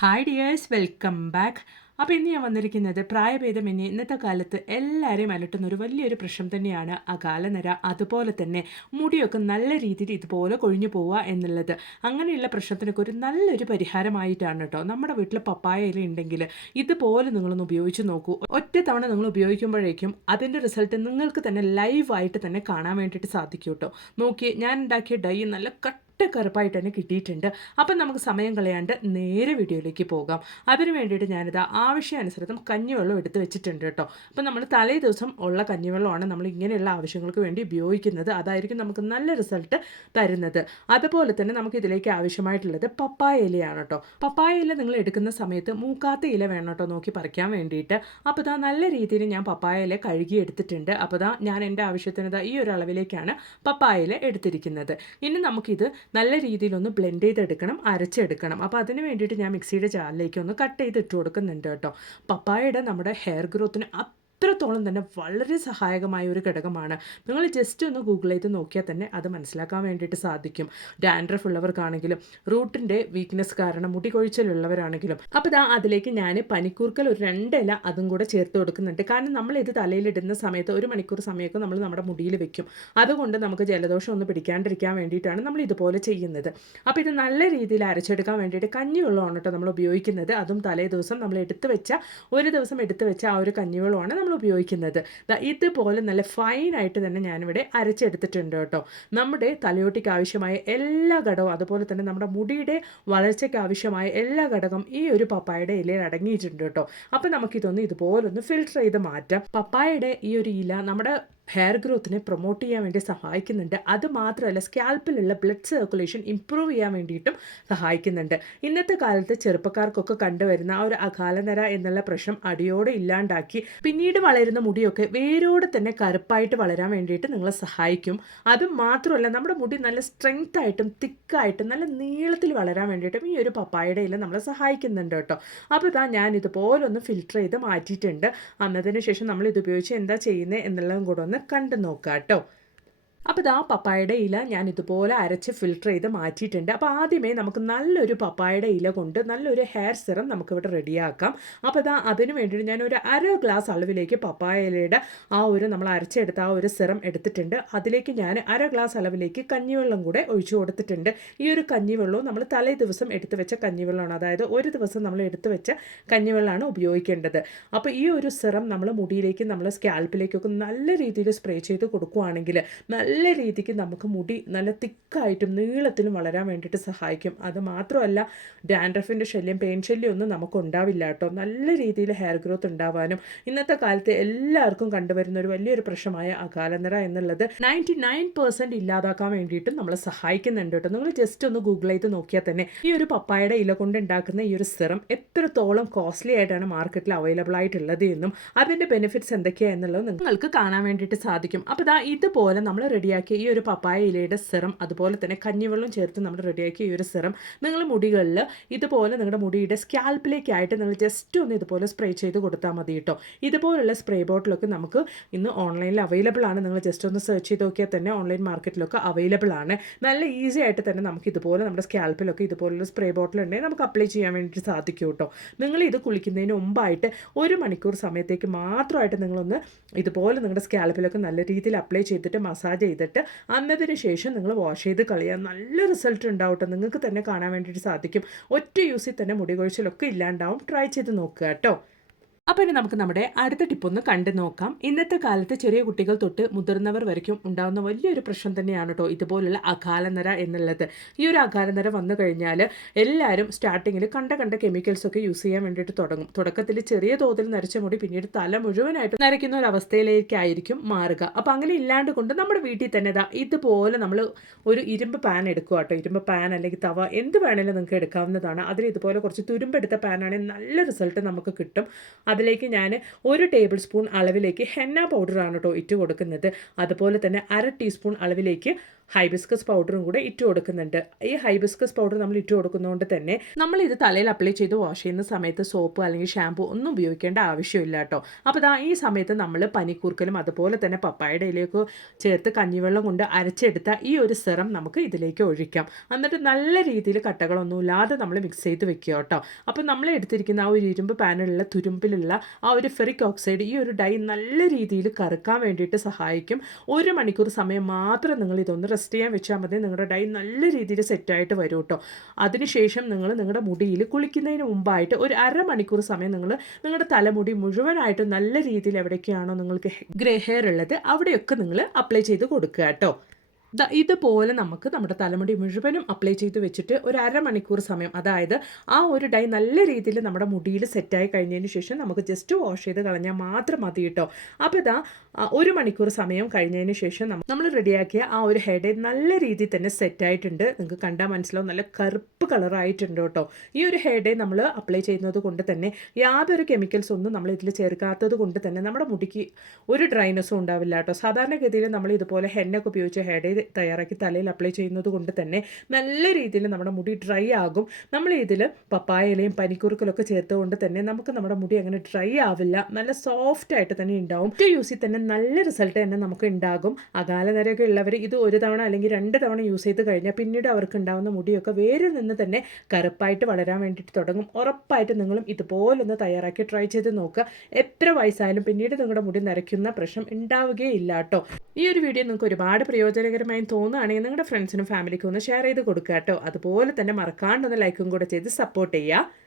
Hi dears, welcome back. അപ്പോൾ ഇന്ന് ഞാൻ വന്നിരിക്കുന്നത് പ്രായഭേദമന്യേ ഇന്നത്തെ കാലത്ത് എല്ലാവരെയും അലട്ടുന്ന ഒരു വലിയൊരു പ്രശ്നം തന്നെയാണ് അകാലനര. അതുപോലെ തന്നെ മുടിയൊക്കെ നല്ല രീതിയിൽ ഇതുപോലെ കൊഴിഞ്ഞു പോവുക എന്നുള്ളത്. അങ്ങനെയുള്ള പ്രശ്നത്തിനൊക്കെ ഒരു നല്ലൊരു പരിഹാരമായിട്ടാണ് കേട്ടോ നമ്മുടെ വീട്ടിൽ പപ്പായ ഇല ഉണ്ടെങ്കിൽ ഇതുപോലെ നിങ്ങളൊന്ന് ഉപയോഗിച്ച് നോക്കൂ. ഒറ്റ തവണ നിങ്ങൾ ഉപയോഗിക്കുമ്പോഴേക്കും അതിൻ്റെ റിസൾട്ട് നിങ്ങൾക്ക് തന്നെ ലൈവായിട്ട് തന്നെ കാണാൻ വേണ്ടിയിട്ട് സാധിക്കും കേട്ടോ. നോക്കി ഞാൻ ഉണ്ടാക്കിയ ഡൈ നല്ല കറുപ്പായിട്ട് തന്നെ കിട്ടിയിട്ടുണ്ട്. അപ്പം നമുക്ക് സമയം കളയാണ്ട് നേരെ വീഡിയോയിലേക്ക് പോകാം. അതിന് വേണ്ടിയിട്ട് ഞാനിത് ആവശ്യാനുസരണം കഞ്ഞിവെള്ളം എടുത്ത് വെച്ചിട്ടുണ്ട് കേട്ടോ. അപ്പം നമ്മൾ തലേ ദിവസം ഉള്ള കഞ്ഞിവെള്ളമാണ് നമ്മൾ ഇങ്ങനെയുള്ള ആവശ്യങ്ങൾക്ക് വേണ്ടി ഉപയോഗിക്കുന്നത്. അതായിരിക്കും നമുക്ക് നല്ല റിസൾട്ട് തരുന്നത്. അതുപോലെ തന്നെ നമുക്ക് ഇതിലേക്ക് ആവശ്യമായിട്ടുള്ളത് പപ്പായ ഇലയാണ് കേട്ടോ. പപ്പായ ഇല നിങ്ങൾ എടുക്കുന്ന സമയത്ത് മൂക്കാത്ത ഇല വേണം കേട്ടോ നോക്കി പറിക്കാൻ വേണ്ടിയിട്ട്. അപ്പോൾ ഇതാ നല്ല രീതിയിൽ ഞാൻ പപ്പായ ഇല കഴുകി എടുത്തിട്ടുണ്ട്. അപ്പോൾ ഇതാ ഞാൻ എൻ്റെ ആവശ്യത്തിന് ഈ ഒരു അളവിലേക്കാണ് പപ്പായ ഇല എടുത്തിരിക്കുന്നത്. ഇനി നമുക്കിത് നല്ല രീതിയിലൊന്ന് ബ്ലെൻഡ് ചെയ്തെടുക്കണം, അരച്ചെടുക്കണം. അപ്പോൾ അതിന് വേണ്ടിയിട്ട് ഞാൻ മിക്സിയുടെ ജാറിലേക്ക് ഒന്ന് കട്ട് ചെയ്തിട്ട് കൊടുക്കുന്നുണ്ട് കേട്ടോ. പപ്പായയുടെ നമ്മുടെ ഹെയർ ഗ്രോത്തിന് അത്രത്തോളം തന്നെ വളരെ സഹായകമായ ഒരു ഘടകമാണ്. നിങ്ങൾ ജസ്റ്റ് ഒന്ന് ഗൂഗിൾ ചെയ്ത് നോക്കിയാൽ തന്നെ അത് മനസ്സിലാക്കാൻ വേണ്ടിയിട്ട് സാധിക്കും. ഡാൻഡ്രഫ് ഉള്ളവർക്കാണെങ്കിലും റൂട്ടിൻ്റെ വീക്ക്നെസ് കാരണം മുടി കൊഴിച്ചിലുള്ളവരാണെങ്കിലും. അപ്പോൾ ഇതാ അതിലേക്ക് ഞാൻ പനിക്കൂർക്കൽ ഒരു 2 ഇല അതും കൂടെ ചേർത്ത് കൊടുക്കുന്നുണ്ട്. കാരണം നമ്മൾ ഇത് തലയിലിടുന്ന സമയത്ത് 1 മണിക്കൂർ സമയമൊക്കെ നമ്മൾ നമ്മുടെ മുടിയിൽ വെക്കും. അതുകൊണ്ട് നമുക്ക് ജലദോഷം ഒന്ന് പിടിക്കാണ്ടിരിക്കാൻ വേണ്ടിയിട്ടാണ് നമ്മൾ ഇതുപോലെ ചെയ്യുന്നത്. അപ്പോൾ ഇത് നല്ല രീതിയിൽ അരച്ചെടുക്കാൻ വേണ്ടിയിട്ട് കഞ്ഞിവെള്ളമാണ് കേട്ടോ നമ്മൾ ഉപയോഗിക്കുന്നത്. അതും തലേ ദിവസം നമ്മൾ ഒരു ദിവസം എടുത്ത് വെച്ച ആ ഒരു കഞ്ഞിവെള്ളമാണ് നമ്മൾ ഉപയോഗിക്കുന്നത്. ഇതുപോലെ നല്ല ഫൈനായിട്ട് തന്നെ ഞാനിവിടെ അരച്ചെടുത്തിട്ടുണ്ട് കേട്ടോ. നമ്മുടെ തലയോട്ടിക്ക് ആവശ്യമായ എല്ലാ ഘടകവും അതുപോലെ തന്നെ നമ്മുടെ മുടിയുടെ വളർച്ചയ്ക്ക് ആവശ്യമായ എല്ലാ ഘടകം ഈ ഒരു പപ്പായയുടെ ഇലയിൽ അടങ്ങിയിട്ടുണ്ട് കേട്ടോ. അപ്പം നമുക്കിതൊന്ന് ഇതുപോലൊന്ന് ഫിൽട്ടർ ചെയ്ത് മാറ്റാം. പപ്പായയുടെ ഈ ഒരു ഇല നമ്മുടെ ഹെയർ ഗ്രോത്തിനെ പ്രൊമോട്ട് ചെയ്യാൻ വേണ്ടി സഹായിക്കുന്നുണ്ട്. അതുമാത്രമല്ല സ്കാൽപ്പിലുള്ള ബ്ലഡ് സർക്കുലേഷൻ ഇമ്പ്രൂവ് ചെയ്യാൻ വേണ്ടിയിട്ടും സഹായിക്കുന്നുണ്ട്. ഇന്നത്തെ കാലത്ത് ചെറുപ്പക്കാർക്കൊക്കെ കണ്ടുവരുന്ന ആ ഒരു അകാലനര എന്നുള്ള പ്രശ്നം അടിയോടെ ഇല്ലാണ്ടാക്കി പിന്നീട് വളരുന്ന മുടിയൊക്കെ വേരോടെ തന്നെ കറുപ്പായിട്ട് വളരാൻ വേണ്ടിയിട്ട് നിങ്ങളെ സഹായിക്കും. അതും മാത്രമല്ല നമ്മുടെ മുടി നല്ല സ്ട്രെങ്ത് ആയിട്ടും തിക്കായിട്ടും നല്ല നീളത്തിൽ വളരാൻ വേണ്ടിയിട്ടും ഈ ഒരു പപ്പായയുടെ ഇല നമ്മളെ സഹായിക്കുന്നുണ്ട് കേട്ടോ. അപ്പോൾ ഇതാ ഞാൻ ഇതുപോലൊന്ന് ഫിൽട്ടർ ചെയ്ത് മാറ്റിയിട്ടുണ്ട്. അന്നതിന് ശേഷം നമ്മൾ ഇത് ഉപയോഗിച്ച് എന്താ ചെയ്യുന്നത് എന്നുള്ളതും കൂടെ ഒന്ന് കണ്ടു നോക്കാം കേട്ടോ. അപ്പോൾ ഇതാ പപ്പായയുടെ ഇല ഞാൻ ഇതുപോലെ അരച്ച് ഫിൽട്ടർ ചെയ്ത് മാറ്റിയിട്ടുണ്ട്. അപ്പോൾ ആദ്യമേ നമുക്ക് നല്ലൊരു പപ്പായയുടെ ഇല കൊണ്ട് നല്ലൊരു ഹെയർ സിറം നമുക്കിവിടെ റെഡിയാക്കാം. അപ്പോൾ ഇതാ അതിന് വേണ്ടിയിട്ട് ഞാൻ ഒരു 1/2 ഗ്ലാസ് അളവിലേക്ക് പപ്പായ ഇലയുടെ ആ ഒരു നമ്മൾ അരച്ചെടുത്ത ആ ഒരു സിറം എടുത്തിട്ടുണ്ട്. അതിലേക്ക് ഞാൻ 1/2 ഗ്ലാസ് അളവിലേക്ക് കഞ്ഞിവെള്ളം കൂടെ ഒഴിച്ചു കൊടുത്തിട്ടുണ്ട്. ഈ ഒരു കഞ്ഞിവെള്ളവും നമ്മൾ തലേ ദിവസം എടുത്തു വെച്ച കഞ്ഞിവെള്ളമാണ്. അതായത് ഒരു ദിവസം നമ്മൾ എടുത്തു വെച്ച കഞ്ഞിവെള്ളമാണ് ഉപയോഗിക്കേണ്ടത്. അപ്പോൾ ഈ ഒരു സിറം നമ്മൾ മുടിയിലേക്ക് നമ്മൾ സ്കാൽപ്പിലേക്കൊക്കെ നല്ല രീതിയിൽ സ്പ്രേ ചെയ്ത് കൊടുക്കുകയാണെങ്കിൽ നല്ല രീതിക്ക് നമുക്ക് മുടി നല്ല തിക്കായിട്ടും നീളത്തിലും വളരാൻ വേണ്ടിയിട്ട് സഹായിക്കും. അത് മാത്രമല്ല ഡാൻഡ്രഫിൻ്റെ ശല്യം, പെയിൻ ശല്യം ഒന്നും നമുക്ക് ഉണ്ടാവില്ല കേട്ടോ. നല്ല രീതിയിൽ ഹെയർ ഗ്രോത്ത് ഉണ്ടാവാനും ഇന്നത്തെ കാലത്ത് എല്ലാവർക്കും കണ്ടുവരുന്ന ഒരു വലിയൊരു പ്രശ്നമായ അകാലനര എന്നുള്ളത് 99% ഇല്ലാതാക്കാൻ വേണ്ടിയിട്ടും നമ്മളെ സഹായിക്കുന്നുണ്ട് കേട്ടോ. നിങ്ങൾ ജസ്റ്റ് ഒന്ന് ഗൂഗിൾ ചെയ്ത് നോക്കിയാൽ തന്നെ ഈ ഒരു പപ്പായയുടെ ഇല കൊണ്ട് ഉണ്ടാക്കുന്ന ഈ ഒരു സിറം എത്രത്തോളം കോസ്റ്റ്ലി ആയിട്ടാണ് മാർക്കറ്റിൽ അവൈലബിൾ ആയിട്ടുള്ളത് എന്നും അതിൻ്റെ ബെനിഫിറ്റ്സ് എന്തൊക്കെയാണ് എന്നുള്ളത് നിങ്ങൾക്ക് കാണാൻ വേണ്ടിയിട്ട് സാധിക്കും. അപ്പോൾ ഇതുപോലെ നമ്മൾ റെഡിയാക്കിയ ഈ ഒരു പപ്പായ ഇലയുടെ സിറം അതുപോലെ തന്നെ കഞ്ഞിവെള്ളം ചേർത്ത് നമ്മൾ റെഡിയാക്കിയ ഈ ഒരു സിറം നിങ്ങൾ മുടികളിൽ ഇതുപോലെ നിങ്ങളുടെ മുടിയുടെ സ്കാൽപ്പിലേക്കായിട്ട് നിങ്ങൾ ജസ്റ്റ് ഒന്ന് ഇതുപോലെ സ്പ്രേ ചെയ്ത് കൊടുത്താൽ മതി കേട്ടോ. ഇതുപോലുള്ള സ്പ്രേ ബോട്ടിലൊക്കെ നമുക്ക് ഇന്ന് ഓൺലൈനിൽ അവൈലബിൾ ആണ്. നിങ്ങൾ ജസ്റ്റ് ഒന്ന് സെർച്ച് ചെയ്ത് നോക്കിയാൽ തന്നെ ഓൺലൈൻ മാർക്കറ്റിലൊക്കെ അവൈലബിൾ ആണ്. നല്ല ഈസി ആയിട്ട് തന്നെ നമുക്ക് ഇതുപോലെ നമ്മുടെ സ്കാൽപ്പിലൊക്കെ ഇതുപോലുള്ള സ്പ്രേ ബോട്ടിൽ ഉണ്ടെങ്കിൽ നമുക്ക് അപ്ലൈ ചെയ്യാൻ വേണ്ടിയിട്ട് സാധിക്കും കേട്ടോ. നിങ്ങൾ ഇത് കുളിക്കുന്നതിന് മുമ്പായിട്ട് 1 മണിക്കൂർ സമയത്തേക്ക് മാത്രമായിട്ട് നിങ്ങളൊന്ന് ഇതുപോലെ നിങ്ങളുടെ സ്കാൽപ്പിലൊക്കെ നല്ല രീതിയിൽ അപ്ലൈ ചെയ്തിട്ട് മസാജ് ചെയ്തിട്ട് അന്നതിന് ശേഷം നിങ്ങൾ വാഷ് ചെയ്ത് കളയാൻ നല്ല റിസൾട്ട് ഉണ്ടാവട്ടെ. നിങ്ങൾക്ക് തന്നെ കാണാൻ വേണ്ടിയിട്ട് സാധിക്കും. ഒറ്റ യൂസിൽ തന്നെ മുടി കൊഴിച്ചിലൊക്കെ ഇല്ലാണ്ടാവും. ട്രൈ ചെയ്ത് നോക്കുക കേട്ടോ. അപ്പോൾ ഇനി നമുക്ക് നമ്മുടെ അടുത്ത ടിപ്പൊന്ന് കണ്ടു നോക്കാം. ഇന്നത്തെ കാലത്ത് ചെറിയ കുട്ടികൾ തൊട്ട് മുതിർന്നവർ വരയ്ക്കും ഉണ്ടാകുന്ന വലിയൊരു പ്രശ്നം തന്നെയാണ് കേട്ടോ ഇതുപോലുള്ള അകാലനര എന്നുള്ളത്. ഈ ഒരു അകാലനര വന്നു കഴിഞ്ഞാൽ എല്ലാവരും സ്റ്റാർട്ടിങ്ങിൽ കണ്ട കെമിക്കൽസൊക്കെ യൂസ് ചെയ്യാൻ വേണ്ടിയിട്ട് തുടങ്ങും. തുടക്കത്തിൽ ചെറിയ തോതിൽ നരച്ച മുടി പിന്നീട് തല മുഴുവനായിട്ട് നരയ്ക്കുന്ന ഒരു അവസ്ഥയിലേക്കായിരിക്കും മാറുക. അപ്പോൾ അങ്ങനെ ഇല്ലാണ്ട് കൊണ്ട് നമ്മുടെ വീട്ടിൽ തന്നെ ഇതുപോലെ നമ്മൾ ഒരു ഇരുമ്പ് പാൻ എടുക്കുക കേട്ടോ. ഇരുമ്പ് പാൻ അല്ലെങ്കിൽ തവ എന്ത് വേണമെങ്കിലും നിങ്ങൾക്ക് എടുക്കാവുന്നതാണ്. അതിൽ ഇതുപോലെ കുറച്ച് തുരുമ്പെടുത്ത പാനാണെങ്കിൽ നല്ല റിസൾട്ട് നമുക്ക് കിട്ടും. അതിലേക്ക് ഞാൻ 1 ടേബിൾ സ്പൂൺ അളവിലേക്ക് ഹെന്ന പൗഡറാണ് കേട്ടോ ഇട്ട് കൊടുക്കുന്നത്. അതുപോലെ തന്നെ 1/2 ടീസ്പൂൺ അളവിലേക്ക് ഹൈബിസ്കസ് പൗഡറും കൂടെ ഇട്ട് കൊടുക്കുന്നുണ്ട്. ഈ ഹൈബിസ്കസ് പൗഡർ നമ്മൾ ഇട്ട് കൊടുക്കുന്നതുകൊണ്ട് തന്നെ നമ്മൾ ഇത് തലയിൽ അപ്ലൈ ചെയ്ത് വാഷ് ചെയ്യുന്ന സമയത്ത് സോപ്പ് അല്ലെങ്കിൽ ഷാമ്പു ഒന്നും ഉപയോഗിക്കേണ്ട ആവശ്യമില്ല കേട്ടോ. അപ്പോൾ ഈ സമയത്ത് നമ്മൾ പനിക്കൂർക്കലും അതുപോലെ തന്നെ പപ്പായയുടെ ഇലയൊക്കെ ചേർത്ത് കഞ്ഞിവെള്ളം കൊണ്ട് അരച്ചെടുത്ത ഈ ഒരു സെറം നമുക്ക് ഇതിലേക്ക് ഒഴിക്കാം. എന്നിട്ട് നല്ല രീതിയിൽ കട്ടകളൊന്നുമില്ലാതെ നമ്മൾ മിക്സ് ചെയ്ത് വെക്കുക കേട്ടോ. അപ്പോൾ നമ്മൾ എടുത്തിരിക്കുന്ന ആ ഒരു ഇരുമ്പ് പാനിലുള്ള തുരുമ്പിലുള്ള ആ ഒരു ഫെറിക് ഓക്സൈഡ് ഈ ഒരു ഡൈ നല്ല രീതിയിൽ കറുക്കാൻ വേണ്ടിയിട്ട് സഹായിക്കും. 1 മണിക്കൂർ സമയം മാത്രം നിങ്ങൾ ഇതൊന്ന് റെസ്റ്റ് ചെയ്യാൻ വെച്ചാൽ മതി. നിങ്ങളുടെ ഡൈ നല്ല രീതിയിൽ സെറ്റായിട്ട് വരും കേട്ടോ. അതിനുശേഷം നിങ്ങൾ നിങ്ങളുടെ മുടിയിൽ കുളിക്കുന്നതിന് മുമ്പായിട്ട് ഒരു അരമണിക്കൂർ സമയം നിങ്ങൾ നിങ്ങളുടെ തലമുടി മുഴുവനായിട്ട് നല്ല രീതിയിൽ എവിടേക്കാണോ നിങ്ങൾക്ക് ഗ്രേ ഹെയർ ഉള്ളത് അവിടെയൊക്കെ നിങ്ങൾ അപ്ലൈ ചെയ്ത് കൊടുക്കുക കേട്ടോ. ഇതുപോലെ നമുക്ക് നമ്മുടെ തലമുടി മുഴുവനും അപ്ലൈ ചെയ്ത് വെച്ചിട്ട് ഒരു അരമണിക്കൂർ സമയം, അതായത് ആ ഒരു ഡൈ നല്ല രീതിയിൽ നമ്മുടെ മുടിയിൽ സെറ്റായി കഴിഞ്ഞതിന് ശേഷം നമുക്ക് ജസ്റ്റ് വാഷ് ചെയ്ത് കളഞ്ഞാൽ മാത്രം മതി കേട്ടോ. അപ്പോൾ 1 മണിക്കൂർ സമയം കഴിഞ്ഞതിന് ശേഷം നമ്മൾ റെഡിയാക്കിയ ആ ഒരു ഹെയർ ഡൈ നല്ല രീതിയിൽ തന്നെ സെറ്റായിട്ടുണ്ട്. നിങ്ങൾക്ക് കണ്ടാൽ മനസ്സിലാവും, നല്ല കറുപ്പ് കളറായിട്ടുണ്ട് കേട്ടോ. ഈ ഒരു ഹെയർ ഡൈ നമ്മൾ അപ്ലൈ ചെയ്യുന്നത് കൊണ്ട് തന്നെ യാതൊരു കെമിക്കൽസ് ഒന്നും നമ്മൾ ഇതിൽ ചേർക്കാത്തത് കൊണ്ട് തന്നെ നമ്മുടെ മുടിക്ക് ഒരു ഡ്രൈനെസ്സും ഉണ്ടാവില്ല കേട്ടോ. സാധാരണഗതിയിൽ നമ്മൾ ഇതുപോലെ ഹെന്നൊക്കെ ഉപയോഗിച്ച് ഹെയർ ഡൈ തയ്യാറാക്കി തലയിൽ അപ്ലൈ ചെയ്യുന്നത് കൊണ്ട് തന്നെ നല്ല രീതിയിൽ നമ്മുടെ മുടി ഡ്രൈ ആകും. നമ്മൾ ഇതിൽ പപ്പായയിലയും പനിക്കൂർക്കലൊക്കെ ചേർത്തുകൊണ്ട് തന്നെ നമുക്ക് നമ്മുടെ മുടി അങ്ങനെ ഡ്രൈ ആവില്ല, നല്ല സോഫ്റ്റ് ആയിട്ട് തന്നെ ഉണ്ടാവും. യൂസിൽ തന്നെ നല്ല റിസൾട്ട് തന്നെ നമുക്ക് ഉണ്ടാകും. അകാലനരയൊക്കെ ഉള്ളവർ ഇത് 1 തവണ അല്ലെങ്കിൽ 2 തവണ യൂസ് ചെയ്ത് കഴിഞ്ഞാൽ പിന്നീട് അവർക്ക് ഉണ്ടാകുന്ന മുടിയൊക്കെ വേരിൽ നിന്ന് തന്നെ കറുപ്പായിട്ട് വളരാൻ വേണ്ടിയിട്ട് തുടങ്ങും. ഉറപ്പായിട്ട് നിങ്ങളും ഇതുപോലൊന്ന് തയ്യാറാക്കി ട്രൈ ചെയ്ത് നോക്കുക. എത്ര വയസ്സായാലും പിന്നീട് നിങ്ങളുടെ മുടി നരയ്ക്കുന്ന പ്രശ്നം ഉണ്ടാവുകയില്ല കേട്ടോ. ഈ ഒരു വീഡിയോ നിങ്ങൾക്ക് ഒരുപാട് പ്രയോജനകരമായി തോന്നുകയാണെങ്കിൽ നിങ്ങളുടെ ഫ്രണ്ട്സിനും ഫാമിലിക്കും ഒന്ന് ഷെയർ ചെയ്ത് കൊടുക്കുക കേട്ടോ. അതുപോലെ തന്നെ മറക്കാണ്ടൊന്ന് ലൈക്കും കൂടെ ചെയ്ത് സപ്പോർട്ട് ചെയ്യുക.